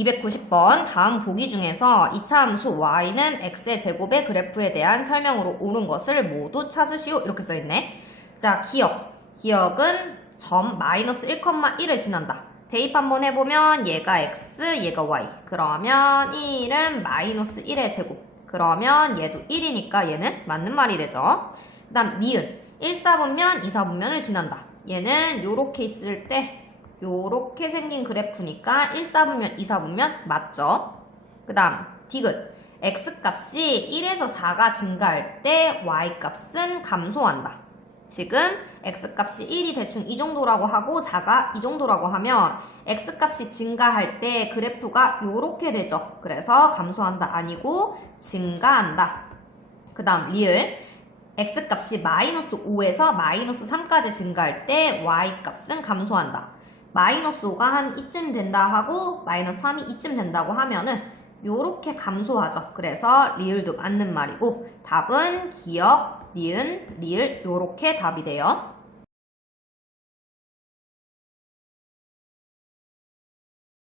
290번 다음 보기 중에서 2차 함수 y는 x의 제곱의 그래프에 대한 설명으로 옳은 것을 모두 찾으시오. 이렇게 써있네. 자, 기억은 점 마이너스 1,1을 지난다. 대입 한번 해보면 얘가 x, 얘가 y. 그러면 1은 마이너스 1의 제곱. 그러면 얘도 1이니까 얘는 맞는 말이 되죠. 그 다음 니은 1사분면 2사분면을 지난다. 얘는 요렇게 있을 때 요렇게 생긴 그래프니까 1사분면, 2사분면 맞죠? 그 다음 디귿 x값이 1에서 4가 증가할 때 y값은 감소한다. 지금 x값이 1이 대충 이 정도라고 하고 4가 이 정도라고 하면 x값이 증가할 때 그래프가 요렇게 되죠. 그래서 감소한다 아니고 증가한다. 그 다음 리을 x값이 마이너스 5에서 마이너스 3까지 증가할 때 y값은 감소한다. 마이너스 5가 한 이쯤 된다 하고 마이너스 3이 이쯤 된다고 하면은 요렇게 감소하죠. 그래서 리을도 맞는 말이고 답은 기억, 니은, 리을 요렇게 답이 돼요.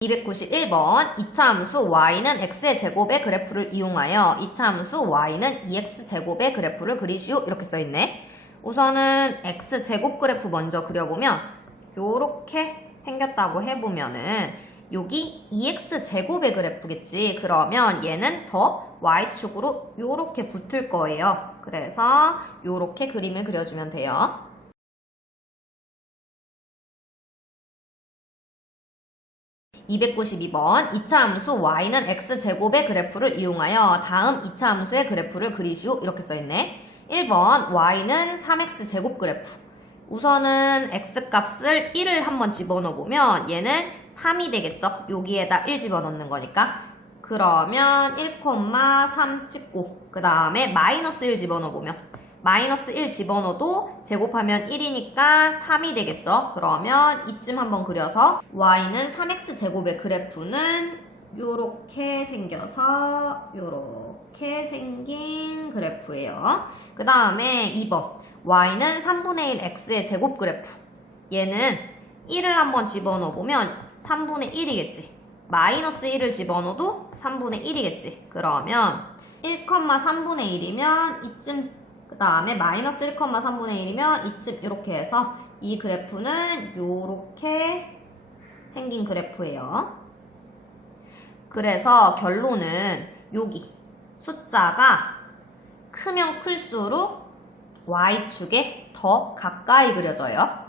291번 2차 함수 y는 x의 제곱의 그래프를 이용하여 2차 함수 y는 2x 제곱의 그래프를 그리시오. 이렇게 써있네. 우선은 x제곱 그래프 먼저 그려보면 요렇게 생겼다고 해보면은 여기 2x제곱의 그래프겠지. 그러면 얘는 더 y축으로 요렇게 붙을 거예요. 그래서 요렇게 그림을 그려주면 돼요. 292번 2차 함수 y는 x제곱의 그래프를 이용하여 다음 2차 함수의 그래프를 그리시오. 이렇게 써있네. 1번 y는 3x제곱 그래프. 우선은 x값을 1을 한번 집어넣어보면 얘는 3이 되겠죠. 여기에다 1 집어넣는 거니까. 그러면 1,3 찍고 그 다음에 마이너스 1 집어넣어보면 마이너스 1 집어넣어도 제곱하면 1이니까 3이 되겠죠. 그러면 이쯤 한번 그려서 y는 3x제곱의 그래프는 요렇게 생겨서 요렇게 생긴 그래프예요. 그 다음에 2번 y는 3분의 1 x의 제곱 그래프. 얘는 1을 한번 집어넣어보면 3분의 1이겠지. 마이너스 1을 집어넣어도 3분의 1이겠지. 그러면 1,3분의 1이면 이쯤, 그 다음에 마이너스 1,3분의 1이면 이쯤 이렇게 해서 이 그래프는 요렇게 생긴 그래프예요. 그래서 결론은 여기 숫자가 크면 클수록 y축에 더 가까이 그려져요.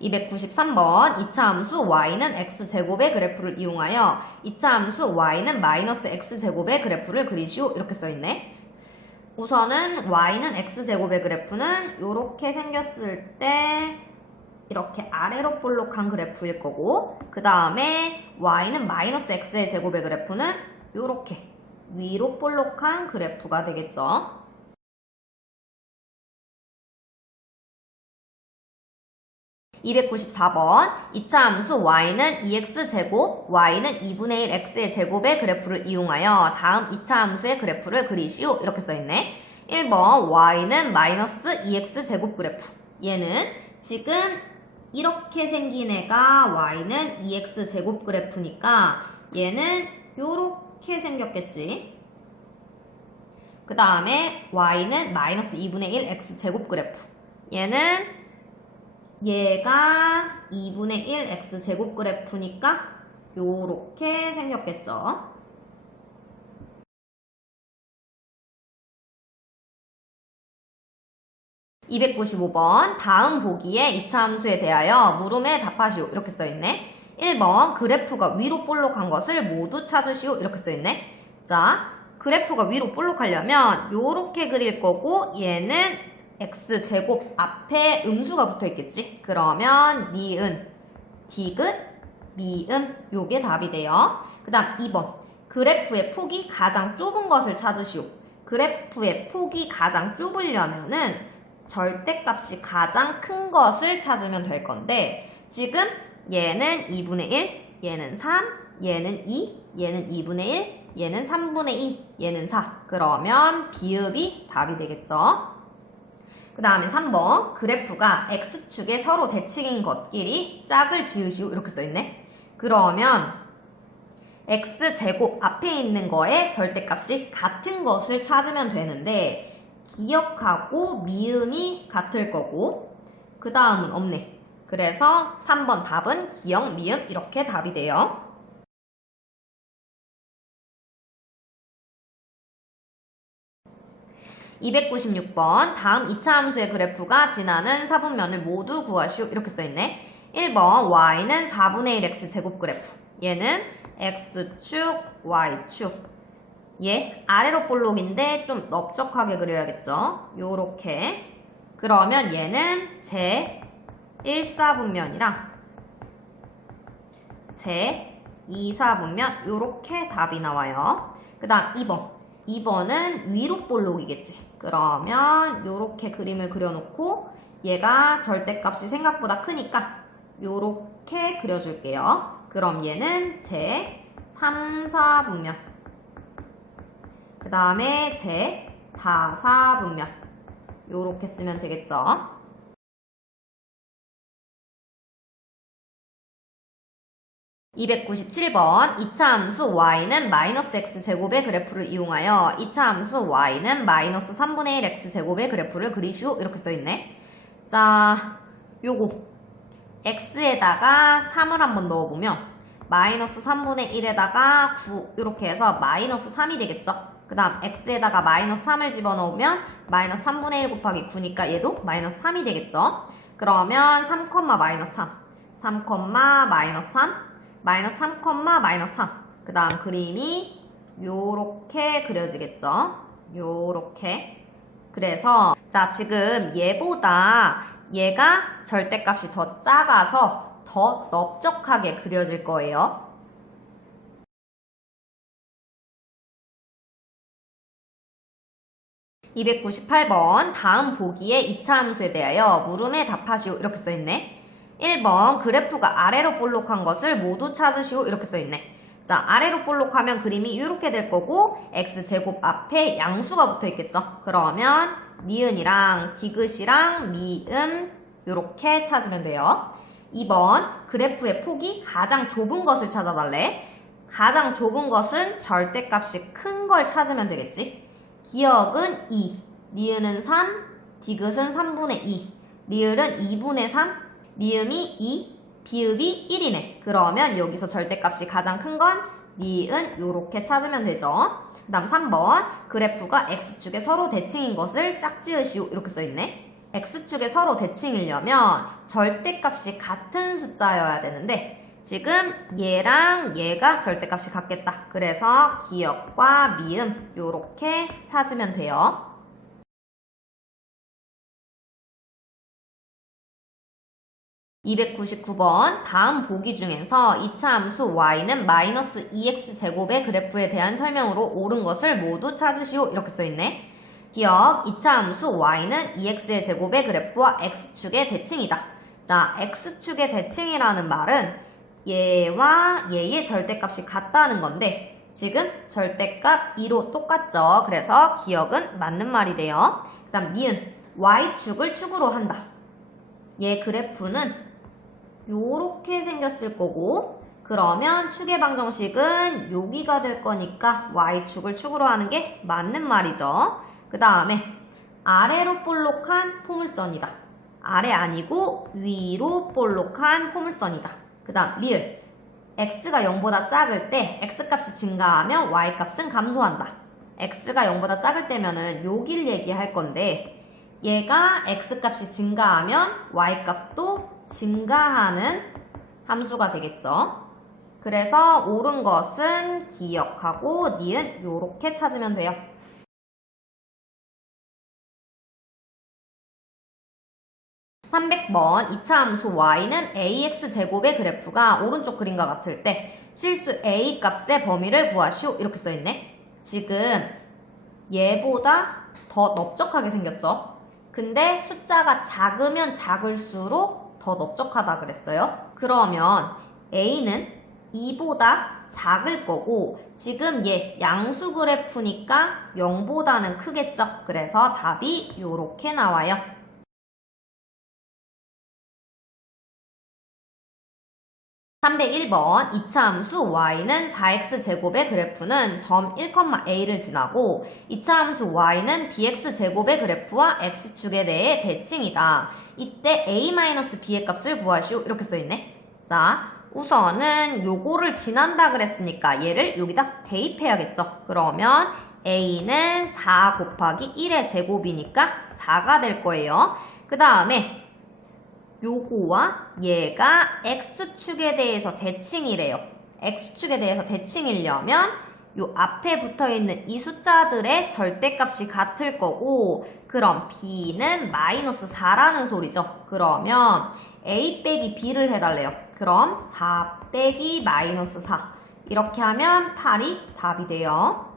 293번 2차 함수 y는 x제곱의 그래프를 이용하여 2차 함수 y는 마이너스 x제곱의 그래프를 그리시오. 이렇게 써있네. 우선은 y는 x제곱의 그래프는 이렇게 생겼을 때 이렇게 아래로 볼록한 그래프일 거고 그 다음에 y는 마이너스 x의 제곱의 그래프는 이렇게 위로 볼록한 그래프가 되겠죠. 294번 2차 함수 y는 2x제곱, y는 2분의 1 x의 제곱의 그래프를 이용하여 다음 2차 함수의 그래프를 그리시오. 이렇게 써있네. 1번 y는 마이너스 2x제곱 그래프. 얘는 지금 이렇게 생긴 애가 y는 2x제곱 그래프니까 얘는 요렇게 생겼겠지. 그 다음에 y는 마이너스 2분의 1 x제곱 그래프. 얘가 2분의 1 x제곱 그래프니까 요렇게 생겼겠죠. (295번) 다음 보기에 2차 함수에 대하여 물음에 답하시오. 이렇게 써있네. 1번 그래프가 위로 볼록한 것을 모두 찾으시오. 이렇게 써있네. 자, 그래프가 위로 볼록하려면 요렇게 그릴 거고 얘는 x제곱 앞에 음수가 붙어있겠지. 그러면 니은, 디귿, 미음 요게 답이 돼요. 그 다음 2번 그래프의 폭이 가장 좁은 것을 찾으시오. 그래프의 폭이 가장 좁으려면은 절대값이 가장 큰 것을 찾으면 될 건데 지금 얘는 2분의 1, 얘는 3, 얘는 2, 얘는 2분의 1, 얘는 3분의 2, 얘는 4. 그러면 비읍이 답이 되겠죠. 그 그 다음에 3번 그래프가 x축에 서로 대칭인 것끼리 짝을 지으시오 이렇게 써있네. 그러면 x제곱 앞에 있는 거에 절대값이 같은 것을 찾으면 되는데 기역하고 미음이 같을 거고 그 다음은 없네. 그래서 3번 답은 기역, 미음 이렇게 답이 돼요. 296번 다음 2차 함수의 그래프가 지나는 사분면을 모두 구하시오 이렇게 써있네. 1번 y는 4분의 1 x제곱 그래프, 얘는 x축, y축. 얘 아래로 볼록인데 좀 넓적하게 그려야겠죠. 요렇게. 그러면 얘는 제 1사분면이랑 제 2사분면 요렇게 답이 나와요. 그 다음 2번은 위로 볼록이겠지. 그러면 요렇게 그림을 그려놓고 얘가 절대값이 생각보다 크니까 요렇게 그려줄게요. 그럼 얘는 제 3, 4분면, 그 다음에 제 4, 4분면 요렇게 쓰면 되겠죠. 297번 2차 함수 y는 마이너스 x제곱의 그래프를 이용하여 2차 함수 y는 마이너스 3분의 1 x제곱의 그래프를 그리시오 이렇게 써있네. 자, 요거 x에다가 3을 한번 넣어보면 마이너스 3분의 1에다가 9 이렇게 해서 마이너스 3이 되겠죠. 그 다음 x에다가 마이너스 3을 집어넣으면 마이너스 3분의 1 곱하기 9니까 얘도 마이너스 3이 되겠죠. 그러면 3, 마이너스 3, 마이너스 3, 마이너스 3, 마이너스 3. 그 다음 그림이 요렇게 그려지겠죠. 요렇게. 그래서 자 지금 얘보다 얘가 절대값이 더 작아서 더 넓적하게 그려질 거예요. (298번) 다음 보기의 2차 함수에 대하여 물음에 답하시오 이렇게 써있네. 1번 그래프가 아래로 볼록한 것을 모두 찾으시오 이렇게 써있네. 자 아래로 볼록하면 그림이 이렇게 될 거고 x제곱 앞에 양수가 붙어 있겠죠. 그러면 니은이랑 디귿이랑 미음 이렇게 찾으면 돼요. 2번 그래프의 폭이 가장 좁은 것을 찾아달래. 가장 좁은 것은 절대값이 큰 걸 찾으면 되겠지. 기역은 2, 니은은 3, 디귿은 3분의 2, 리을은 2분의 3, 미음이 2, 비읍이 1이네. 그러면 여기서 절대값이 가장 큰 건 니은 요렇게 찾으면 되죠. 그 다음 3번 그래프가 x축에 서로 대칭인 것을 짝지으시오 이렇게 써있네. x축에 서로 대칭이려면 절대값이 같은 숫자여야 되는데 지금 얘랑 얘가 절대값이 같겠다. 그래서 기역과 미음 요렇게 찾으면 돼요. 299번 다음 보기 중에서 2차 함수 y는 마이너스 2x제곱의 그래프에 대한 설명으로 옳은 것을 모두 찾으시오 이렇게 써있네. 기억 2차 함수 y는 2x의 제곱의 그래프와 x축의 대칭이다. 자 x축의 대칭이라는 말은 얘와 얘의 절대값이 같다는 건데 지금 절대값 2로 똑같죠. 그래서 기억은 맞는 말이 돼요. 그 다음 니은 y축을 축으로 한다. 얘 그래프는 요렇게 생겼을 거고 그러면 축의 방정식은 여기가 될 거니까 y축을 축으로 하는 게 맞는 말이죠. 그 다음에 아래로 볼록한 포물선이다. 아래 아니고 위로 볼록한 포물선이다. 그 다음 리을 x가 0보다 작을 때 x값이 증가하면 y값은 감소한다. x가 0보다 작을 때면은 여길 얘기할 건데 얘가 x값이 증가하면 y값도 증가하는 함수가 되겠죠. 그래서 옳은 것은 기역하고 니은 요렇게 찾으면 돼요. 300번 2차 함수 y는 ax제곱의 그래프가 오른쪽 그림과 같을 때 실수 a 값의 범위를 구하시오 이렇게 써있네. 지금 얘보다 더 넓적하게 생겼죠. 근데 숫자가 작으면 작을수록 더 넓적하다 그랬어요. 그러면 a는 2보다 작을 거고 지금 얘 양수 그래프니까 0보다는 크겠죠. 그래서 답이 요렇게 나와요. 301번 이차함수 y는 4x제곱의 그래프는 점 1,a를 지나고 이차함수 y는 bx제곱의 그래프와 x축에 대해 대칭이다. 이때 a-b의 값을 구하시오. 이렇게 써있네. 자, 우선은 요거를 지난다 그랬으니까 얘를 여기다 대입해야겠죠. 그러면 a는 4 곱하기 1의 제곱이니까 4가 될 거예요. 그 다음에 요거와 얘가 x축에 대해서 대칭이래요. x축에 대해서 대칭이려면 요 앞에 붙어있는 이 숫자들의 절대값이 같을 거고, 그럼 b는 마이너스 4라는 소리죠. 그러면 a 빼기 b를 해달래요. 그럼 4 빼기 마이너스 4 이렇게 하면 8이 답이 돼요.